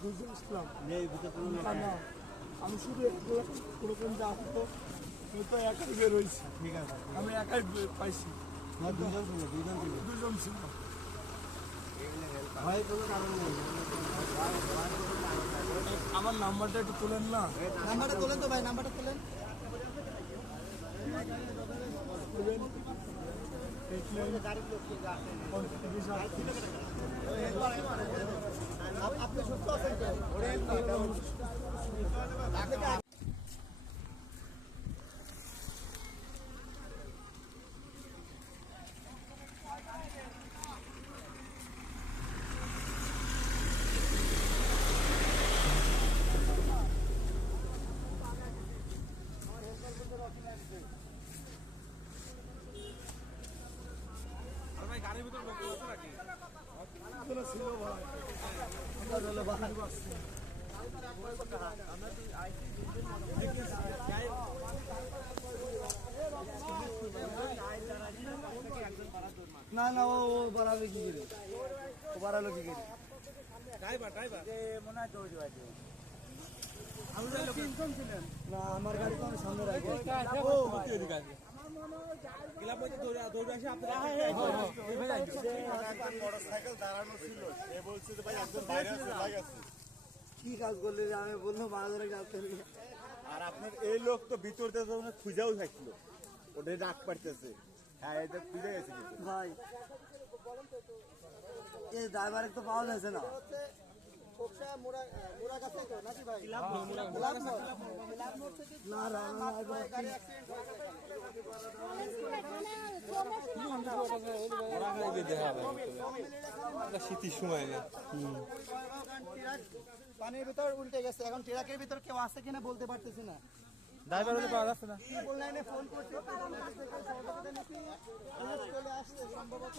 খুঁজে আসলাম ভিতরে না আমি শুধু কোনোরকম যা হতো আমি তো একাই বেরোইছি। ঠিক আছে, আমি একাই পাইছি। দুজন ছিল। ভাই কোনো কারণ নেই। আমার নাম্বারটা একটু তোলেন না। নাম্বারটা তোলেন তো ভাই, নাম্বারটা তোলেন। আপনি সুস্থ আছেন তো? গাড়ির ভিতরে লোক আছে নাকি? ছিল ভাই। না না, ও বাড়াবে কি করে? ও বাড়ালো কি করে? ড্রাইভার মনে হয় দৌড় দেওয়া না, আমার গাড়ি তো আমি সামনে রাখি। কি কাজ করলে? আমি বললাম 12 কাজ করলি। আর আপনার এই লোক তো ভিতর থেকে খুঁজেও থাকলো, ওটাই ডাক পারতেছে। হ্যাঁ, এটা খুঁজে গেছে ভাই, এই ড্রাইভার তো পাওয়া যাচ্ছে না। শীতের সময় না পানির ভিতর উল্টে গেছে, এখন ট্রাকের ভিতর কেউ আছে কিনা বলতে পারতেছি না। ড্রাইভার হলে পাওয়া যাচ্ছে না। অনলাইনে ফোন করছি, চলে আসছে সম্ভবত।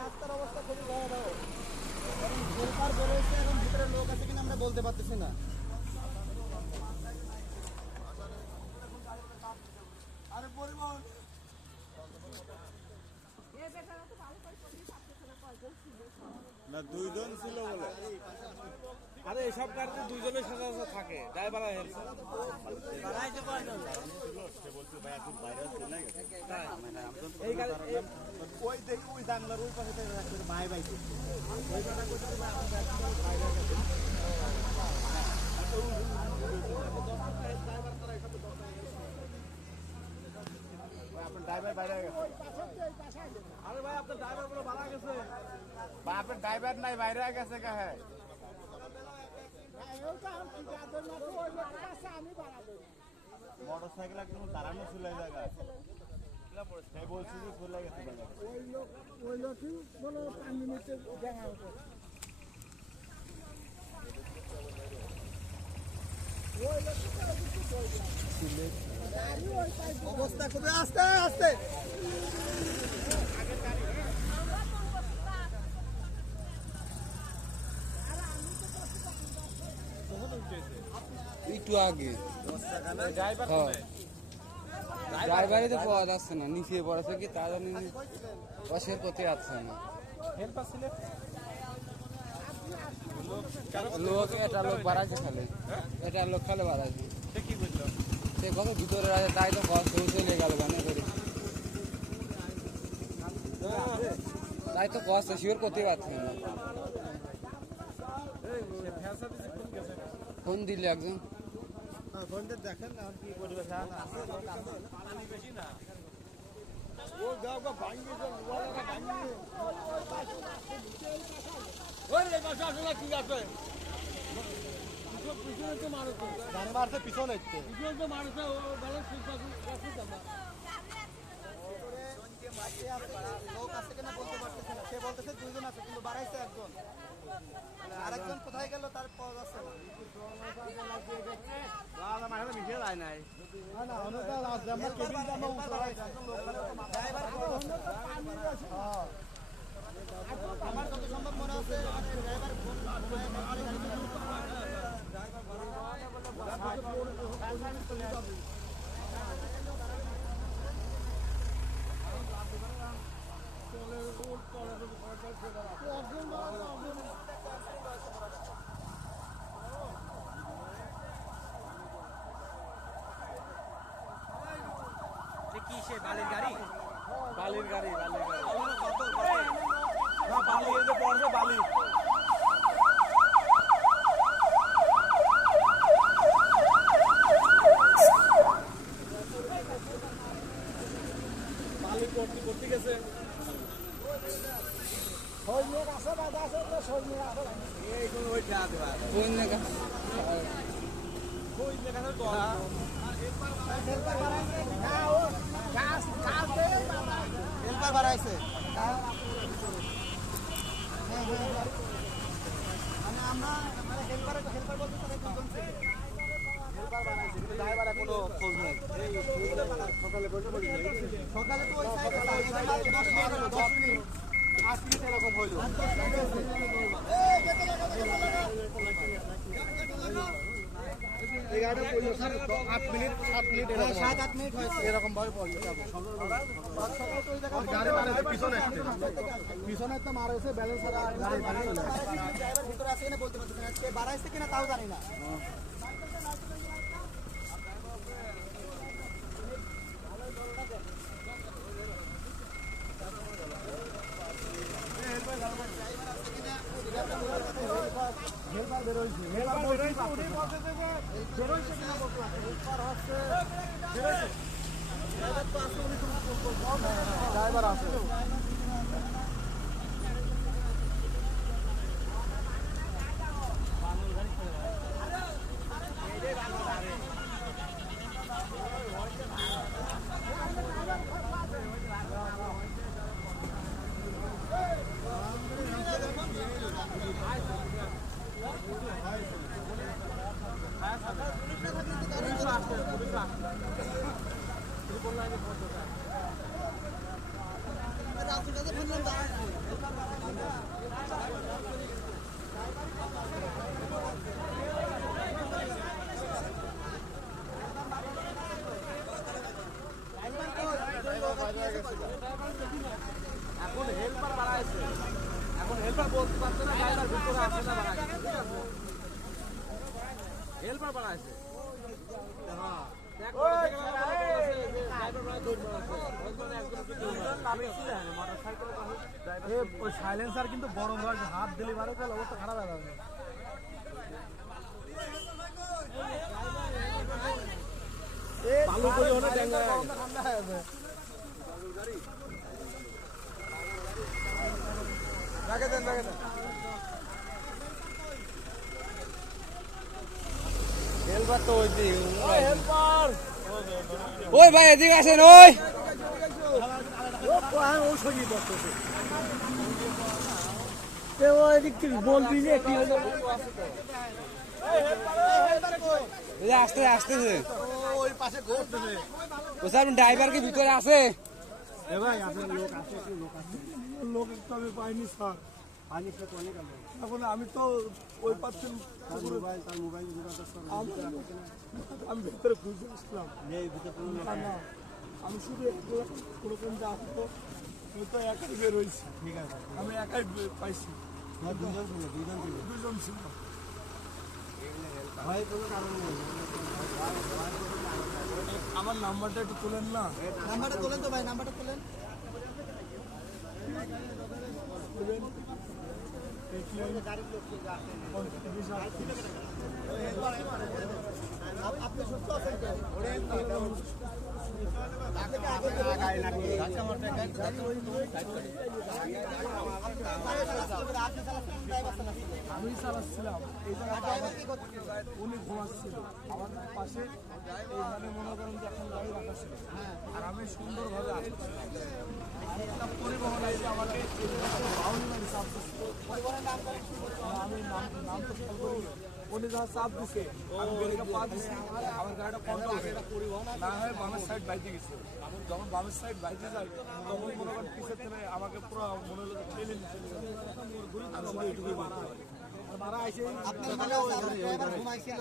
রাস্তার অবস্থা খুবই ভয়াবহ। এখন সরকার বেরোচ্ছে, এখন ভিতরে লোক আছে কিনা আমরা বলতে পারতেছি না। আরে পরিবহন না, দুইজন ছিল বলে। আরে এসব গাড়িতে দুইজনের সাথে থাকে, ড্রাইভার আর হেল্পার। এই গাড়ি ওই দেখি ওই জানলার ওই পাশে ভাই ভাই আপনার ড্রাইভার বাইরে গেছে। আরে ভাই আপনার ড্রাইভার পুরো মারা গেছে। বা আপনার ড্রাইভার নাই, বাইরে গেছে কাহে? মোটর সাইকেল একদম দাঁড়ানো ছিল এই জায়গায়। সে বলছি যে চলে গেছে। ওই লোকই বলো 5 মিনিটে দেখা হতো। অবস্থা খুবই আস্তে আস্তে। একটু আগে ড্রাইভার ড্রাইভারই তো পাওয়া যাচ্ছে না, নিচে পড়েছে কি তা জানি না, অসের করতে যাচ্ছে না। হেল্পার ছিল। লোক এটা লোক বাড়াইছে খালে, এটা লোক খালে বাড়াইছে। সে কি বুঝলো? সে কত ভিতরে আছে, তাই তো কষ্ট চলে গেল গানে করে, তাই তো কষ্ট শিওর করতে পারছে না। ফোন দিলে একজন ফোনটা দেখেন না কি পরিবেশ। বেশি না। ও যাও গা ভাঙিয়ে যাও, ওয়ালাটা ভাঙিয়ে। কি আছে? পিছনে তো মানুষ গাড়ি মারছে পিছনে পিছনে তো মানুষ লোক আছে কিনা বলতে পারতেছে না। সে বলতেছে 2 জন আছে, কিন্তু বাড়াইছে একজন। আরেকজন কোথায় গেল তার পাওয়া যাচ্ছে না। মিশে যায় নাই। আমার যত সম্ভব মনে হচ্ছে ড্রাইভার ফোন কি সে বালির গাড়ি? বালির গাড়ি না বালি এই যে পড়ছে বালি বালি করতে গেছে কোন জায়গা হেল্পার বাড়াইছে মানে আমরা মানে হেল্পার বলতে তারা দুজন ছিল হেল্পার বাড়াইছে কিন্তু ড্রাইভার কোনো খোঁজ নেই সকালে তো ওই সাইডে 10 মিনিট 8 মিনিট এরকম হইলো এই গাড়িটা পড়লো 8 মিনিট 7 মিনিট এরকম 7-8 মিনিট হয়েছে এরকম ভাবে পড়লো গাড়ি মারে পিছনে একটা মারেছে ব্যালেন্স আর গাড়ি মারে ড্রাইভার ভিতরে আছে কিনা বলতে পারছি না কে বাড়াইছে কিনা তাও জানি না হেল্পার বেরোইছে উনি বলতে দেবে বেরোইছে কিনা বলতে হেল্পার হচ্ছে বেরোইছে ড্রাইভার তো আছে উনি তো ড্রাইভার আছে এখন হেল্পার বাড়াইছে এখন হেল্পার বলতে পারছে না ড্রাইভার ভিতরে আছে না বাড়াইছে হেল্পার বাড়াইছে হ্যাঁ ওই সাইলেন্সার কিন্তু বড় হয় হাত ডেলিভারি করলে অবস্থা খারাপ হয়ে যাবে বালু করে অনেক ড্যাঙ্গা ঠান্ডা হয়ে যাবে রাখে দেন হেলপার তো ওই দিকে হেল্পার ওই ভাই এদিকে আসেন ওই ও সরিয়ে বসতেছে এদিক থেকে বলবি যে কি হলো এই যে আসতেছে ওই পাশে ঘুরতেছে ও স্যার ড্রাইভার কি ভিতরে আছে ভাই আপনার লোক আছে লোক তো আমি পাইনি স্যার পানি খেতে অনেক এখন আমি তো ওই পাচ্ছেন মোবাইল আমি ভেতরে খুঁজে আসলাম না আমি শুধু কোনোরকম যা আসতো আমি তো একাই বেরোইছি ঠিক আছে আমি একাই পাইছি দুজন ছিল ভাই কোনো কারণ নেই আমার নাম্বারটা একটু তোলেন না নাম্বারটা তোলেন তো ভাই নাম্বারটা তোলেন আপনি সুস্থ আছেন আমি চালাচ্ছিলাম এই জায়গায় উনি ঘুমাচ্ছিল আমার পাশে এইখানে মনে করেন যে এখন গাড়ি রাখা ছিল আর আমি সুন্দরভাবে আসছিলাম একটা পরিবহন এসে আমাকে বাউন্ডারি চাপ দিচ্ছে আমি নাম তো খেয়াল করি উনি যা চাপ দিচ্ছে আমি ব্রেকে পা দিচ্ছি আমার গাড়িটা কন্ট্রোল না হয় বামের সাইড বাইতে গেছে যখন বামের সাইড বাইতে যায় তখন মনে করেন পিছের থেকে আমাকে পুরো মনে হলো ঠেলে নিচ্ছে আমি শুধু এটুকুই বলতে পারি মারা আইসে আপনার মানে ড্রাইভার ঘুমাইছিল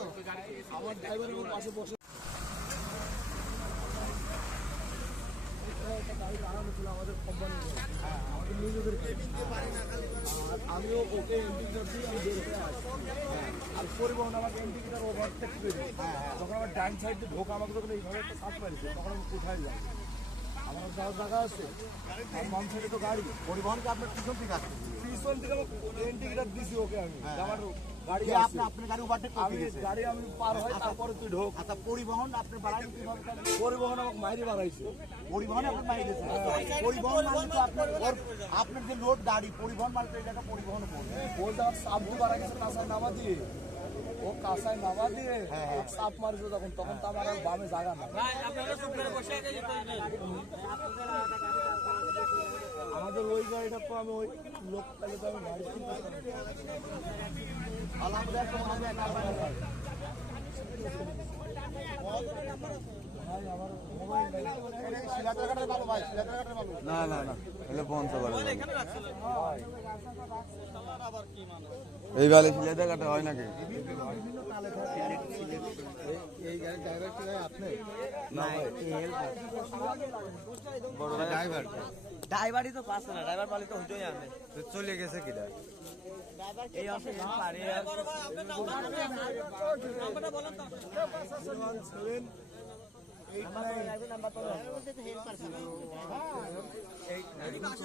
আমার ড্রাইভারের পাশে বসে গাড়ি দাঁড়ানো ছিল আমাদের কোম্পানি আমাদের নিজেদের আমিও ওকে ইন্ডিকেটর দিয়ে আমি বের হয়ে আসছি আর পরিবহন আমাকে ইন্ডিকেটর ওভারটেক করে যখন আমার ডান সাইডে ঢোকা আমাকে যখন এইভাবে একটা সাপ মারিছে তখন আমি কোথায় যাই আমার যাওয়ার জায়গা আছে আর বাম সাইডে তো গাড়ি পরিবহনকে আপনার পিছন থেকে আসছে পিছন থেকে ইন্ডিকেটর দিছি ওকে আমি আমার গাড়ি যে আছে। আপনার গাড়ি ওভারটেক করতে আমি গেছে গাড়ি আমি পার হয় তারপরে তুই ঢোক আচ্ছা পরিবহন আপনার বাড়াইনি কিভাবে তাহলে? পরিবহন আমাকে মাইরে বাড়াইছে পরিবহন আপনার মারি দিয়েছে পরিবহন মানে তো আপনার আপনার যে লোড গাড়ি পরিবহন মানে তো এই জায়গা পরিবহন করবে বলতে আমার সাপ দিয়ে মারা গেছে কাঁসায় নামা দিয়ে ও কাঁসায় নামা দিয়ে সাপ মারছিল তখন তখন তো আমার আর বামে জায়গা না আমাদের ওই গাড়িটা তো আমি ওই লোক তাহলে তো আমি গাড়ি কিনতে আলহামদুলিল্লাহ তোমাদের নাম্বার ভাই আমার মোবাইল নাই শিলাটার কাটার ভালো ভাই শিলাটার কাটার ভালো না না না এগুলো বন্ধ করে দাও। এই বালে সিলেটে কাটা হয় নাকি এই গাড়ির ড্রাইভার কি ভাই আপনি ড্রাইভারই তো পাচ্ছে না ড্রাইভার পালি তো হইতোই আমি চলে গেছে কিটা এই অংশে না পারি আর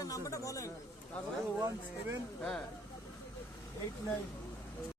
নাম্বারটা বলেন 017 8 9